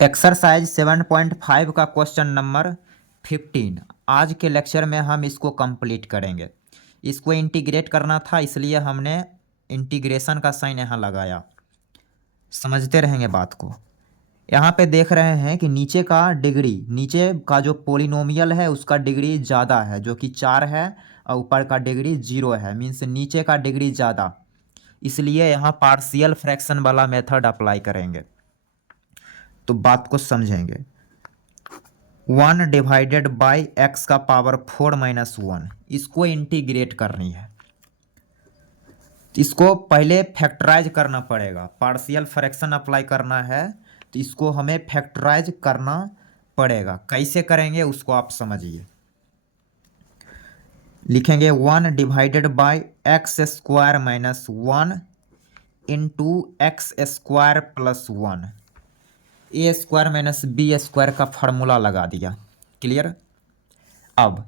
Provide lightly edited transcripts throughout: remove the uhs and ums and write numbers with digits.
Exercise 7.5 का question number 15। आज के लेक्चर में हम इसको कंप्लीट करेंगे। इसको इंटीग्रेट करना था, इसलिए हमने इंटीग्रेशन का साइन यहाँ लगाया। समझते रहेंगे बात को। यहाँ पे देख रहे हैं कि नीचे का जो पोलिनोमियल है उसका डिग्री ज़्यादा है, जो कि 4 है, और ऊपर का डिग्री 0 है। मीन्स नीचे का डिग्री ज़्यादा, इसलिए यहाँ पार्शियल फ्रैक्शन वाला मेथड अप्लाई करेंगे। तो बात को समझेंगे। 1 डिवाइडेड बाई एक्स का पावर 4 माइनस 1, इसको इंटीग्रेट करनी है। इसको पहले फैक्टराइज करना पड़ेगा, पार्शियल फ्रैक्शन अप्लाई करना है, तो इसको हमें फैक्टराइज करना पड़ेगा। कैसे करेंगे उसको आप समझिए। लिखेंगे 1 divided by x square minus 1 into x square plus 1। A square minus B square का फार्मूला लगा दिया। क्लियर। अब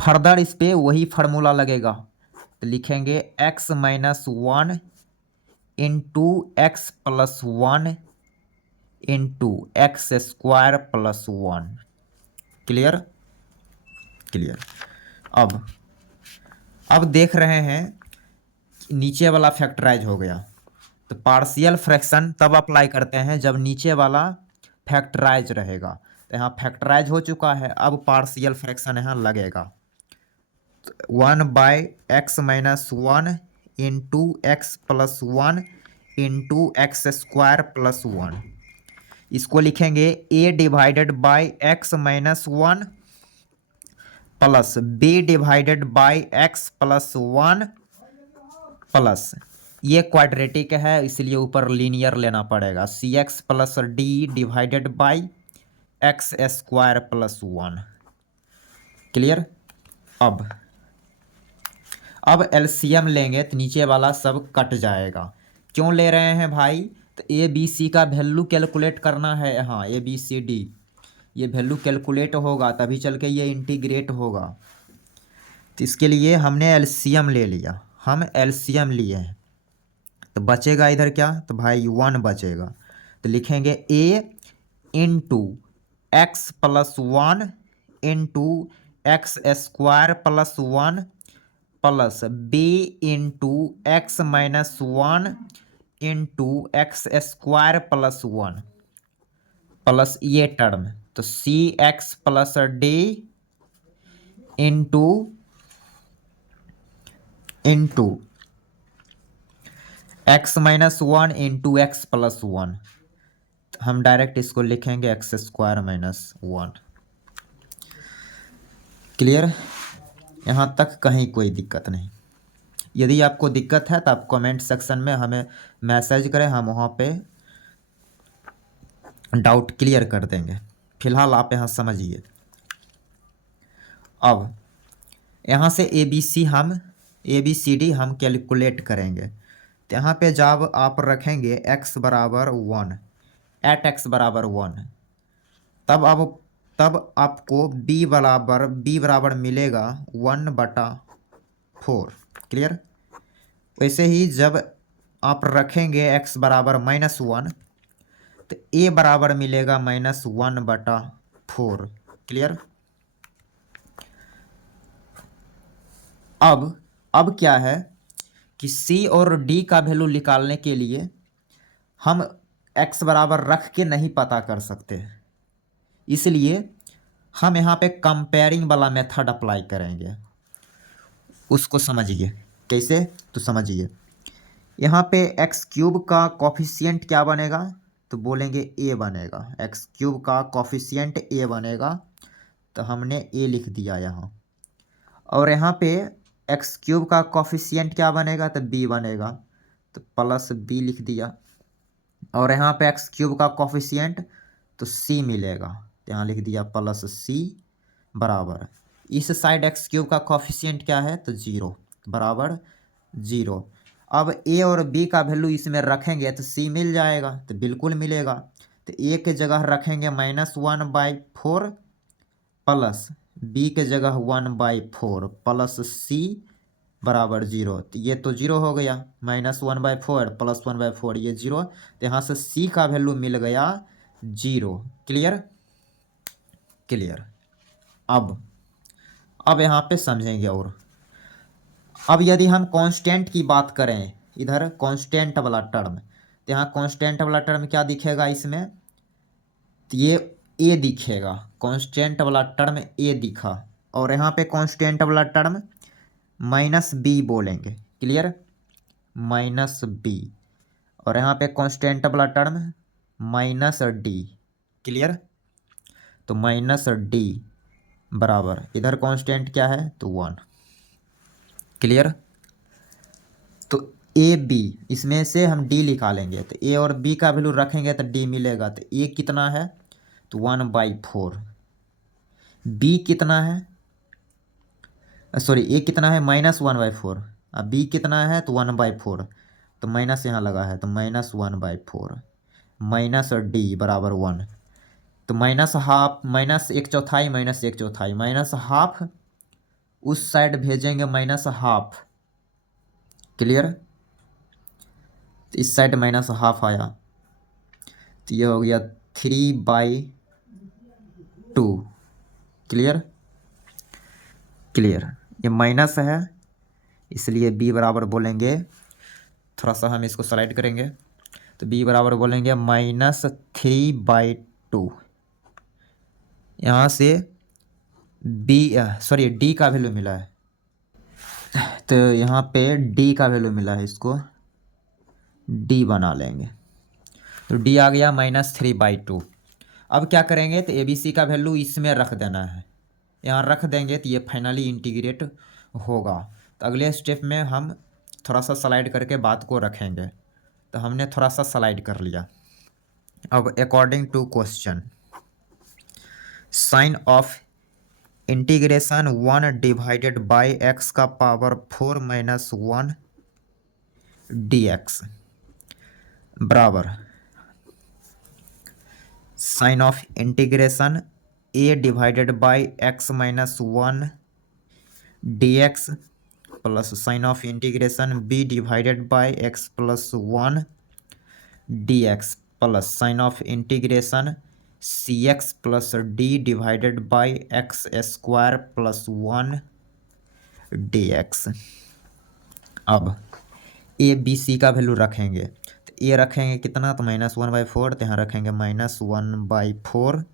फर्दर इस पे वही फार्मूला लगेगा, तो लिखेंगे x minus 1 into x plus 1 into x square plus 1। Clear. Clear. अब देख रहे हैं नीचे वाला फैक्टराइज हो गया, तो पार्शियल फ्रैक्शन तब अप्लाई करते हैं जब नीचे वाला फैक्टराइज रहेगा। तो यहाँ फैक्टराइज हो चुका है, अब पार्शियल फ्रैक्शन यहाँ लगेगा। 1 by x minus 1 into x plus 1 into x square plus 1। इसको लिखेंगे a divided by x minus 1 plus b divided by x plus 1 plus, ये क्वाड्रेटिक है इसलिए ऊपर लीनियर लेना पड़ेगा, c x plus d divided by x square plus 1। Clear. अब LCM लेंगे तो नीचे वाला सब कट जाएगा। क्यों ले रहे हैं भाई, तो ए बी सी का वैल्यू कैलकुलेट करना है। यहाँ ए बी सी डी ये वैल्यू कैलकुलेट होगा तभी चल के ये इंटीग्रेट होगा। तो इसके लिए हमने एलसीएम ले लिया, हम एलसीएम लिए हैं, तो बचेगा इधर क्या, तो भाई 1 बचेगा। तो लिखेंगे a into x plus 1 into x square plus 1 plus b into x minus 1 into x square plus 1 plus ये टर्म, तो c x plus d into x minus 1 into x plus 1। हम डायरेक्ट इसको लिखेंगे एक्स स्क्वायर माइनस 1। क्लियर। यहाँ तक कहीं कोई दिक्कत नहीं। यदि आपको दिक्कत है तो आप कमेंट सेक्शन में हमें मैसेज करें, हम वहाँ पे डाउट क्लियर कर देंगे। फिलहाल आप यहाँ समझिए। अब यहाँ से ए बी सी डी हम कैलकुलेट करेंगे। तो यहाँ पे जब आप रखेंगे x बराबर 1 एट एक्स बराबर 1, तब आपको b बराबर मिलेगा 1/4। क्लियर। वैसे ही जब आप रखेंगे x बराबर -1, तो a बराबर मिलेगा -1/4। क्लियर। अब क्या है कि c और d का वैल्यू निकालने के लिए हम x बराबर रख के नहीं पता कर सकते, इसलिए हम यहाँ पे कंपेयरिंग वाला मेथड अप्लाई करेंगे। उसको समझिए कैसे, तो समझिए। यहाँ पे एक्स क्यूब का कॉफिशिएंट क्या बनेगा, तो बोलेंगे a बनेगा। एक्स क्यूब का कॉफिशिएंट a बनेगा, तो हमने a लिख दिया यहाँ। और यहाँ पे एक्स क्यूब का कॉफिशिएंट क्या बनेगा, तो b बनेगा, तो प्लस b लिख दिया। और यहाँ पे एक्स क्यूब का कॉफिशिएंट तो c मिलेगा, तो यहाँ लिख दिया प्लस c बराबर। इस साइड एक्स क्यूब का कॉफिशिएंट क्या है, तो 0 बराबर 0। अब a और b का वैल्यू इसमें रखेंगे तो c मिल जाएगा, तो बिल्कुल मिलेगा। तो a के जगह रखेंगे -1/4 प्लस b के जगह 1/4 प्लस c बराबर जीरो, तो ये तो जीरो हो गया, -1/4 +1/4 ये जीरो, तो यहाँ से सी का वैल्यू मिल गया जीरो। Clear clear. अब यहाँ पे समझेंगे। और अब यदि हम कांस्टेंट की बात करें, इधर कांस्टेंट वाला टर्म, तो यहाँ कांस्टेंट वाला टर्म क्या दिखेगा इसमें, तो ये ए दिखेगा, कांस्टेंट वाला टर्म ए दिखा, और यहाँ पे कांस्टेंट वाला टर्म -b बोलेंगे। क्लियर, -b, और यहाँ पे कांस्टेंट वाला टर्म -d। क्लियर, तो -d बराबर, इधर कांस्टेंट क्या है तो 1। क्लियर, तो ए बी, इसमें से हम डी निकालेंगे, तो ए और बी का वैल्यू रखेंगे तो डी मिलेगा, तो ए कितना है तो 1/4, बी कितना है, सॉरी ए कितना है -1/4, अब बी कितना है तो 1/4, तो माइनस यहाँ लगा है, तो -1/4 माइनस डी बराबर 1, तो माइनस हाफ, -1/4 -1/4 माइनस हाफ, उस साइड भेजेंगे -हाफ। क्लियर, तो इस साइड -हाफ आया, तो ये हो गया 3/2। क्लियर क्लियर, ये माइनस है इसलिए b बराबर बोलेंगे, थोड़ा सा हम इसको स्लाइड करेंगे, तो b बराबर बोलेंगे -3/2। यहाँ से d का वैल्यू मिला है, तो यहाँ पे d का वैल्यू मिला है, इसको d बना लेंगे, तो d आ गया -3/2। अब क्या करेंगे, तो ABC का वैल्यू इसमें रख देना है, यहाँ रख देंगे तो ये फाइनली इंटीग्रेट होगा। तो अगले स्टेप में हम थोड़ा सा स्लाइड करके बात को रखेंगे, तो हमने थोड़ा सा स्लाइड कर लिया। अब according to question, sign of integration 1/x का पावर 4 - 1 dx बराबर sign of integration a/x - 1 dx plus sign of integration b/x + 1 dx plus sign of integration cx + d/x² + 1 dx। अब ए बी सी का value रखेंगे, तो ए रखेंगे कितना तो -1/4, तो यहाँ रखेंगे -1/4,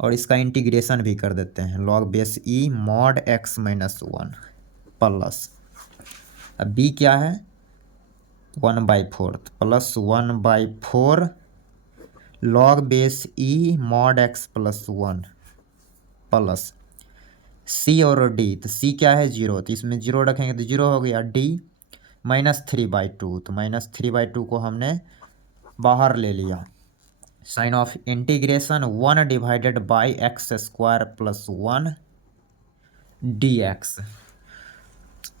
और इसका इंटीग्रेशन भी कर देते हैं, log base e mod x - 1 plus, अब b क्या है 1/4 plus 1/4 log base e mod x + 1 plus c और d, तो c क्या है 0, तो इसमें 0 रखेंगे तो 0 हो गया, d -3/2, तो -3/2 को हमने बाहर ले लिया, sign of integration 1/x² + 1 dx।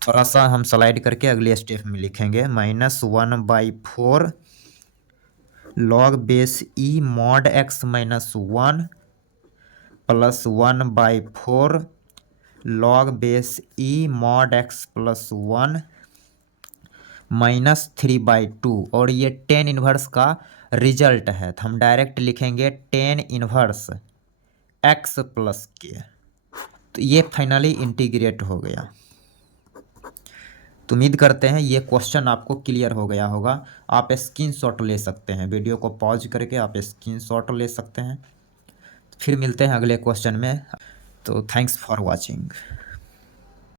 थोड़ा सा हम स्लाइड करके अगले स्टेप में लिखेंगे, -1/4 log base e mod x - 1 plus 1/4 log base e mod x + 1 -3/2, और ये tan इनवर्स का रिजल्ट है, तो हम डायरेक्ट लिखेंगे tan इनवर्स x + k, तो ये फाइनली इंटीग्रेट हो गया। तो उम्मीद करते हैं ये क्वेश्चन आपको क्लियर हो गया होगा। आप स्क्रीनशॉट ले सकते हैं, वीडियो को पॉज करके आप स्क्रीनशॉट ले सकते हैं। फिर मिलते हैं अगले क्वेश्चन में, तो थैंक्स फॉर वॉचिंग।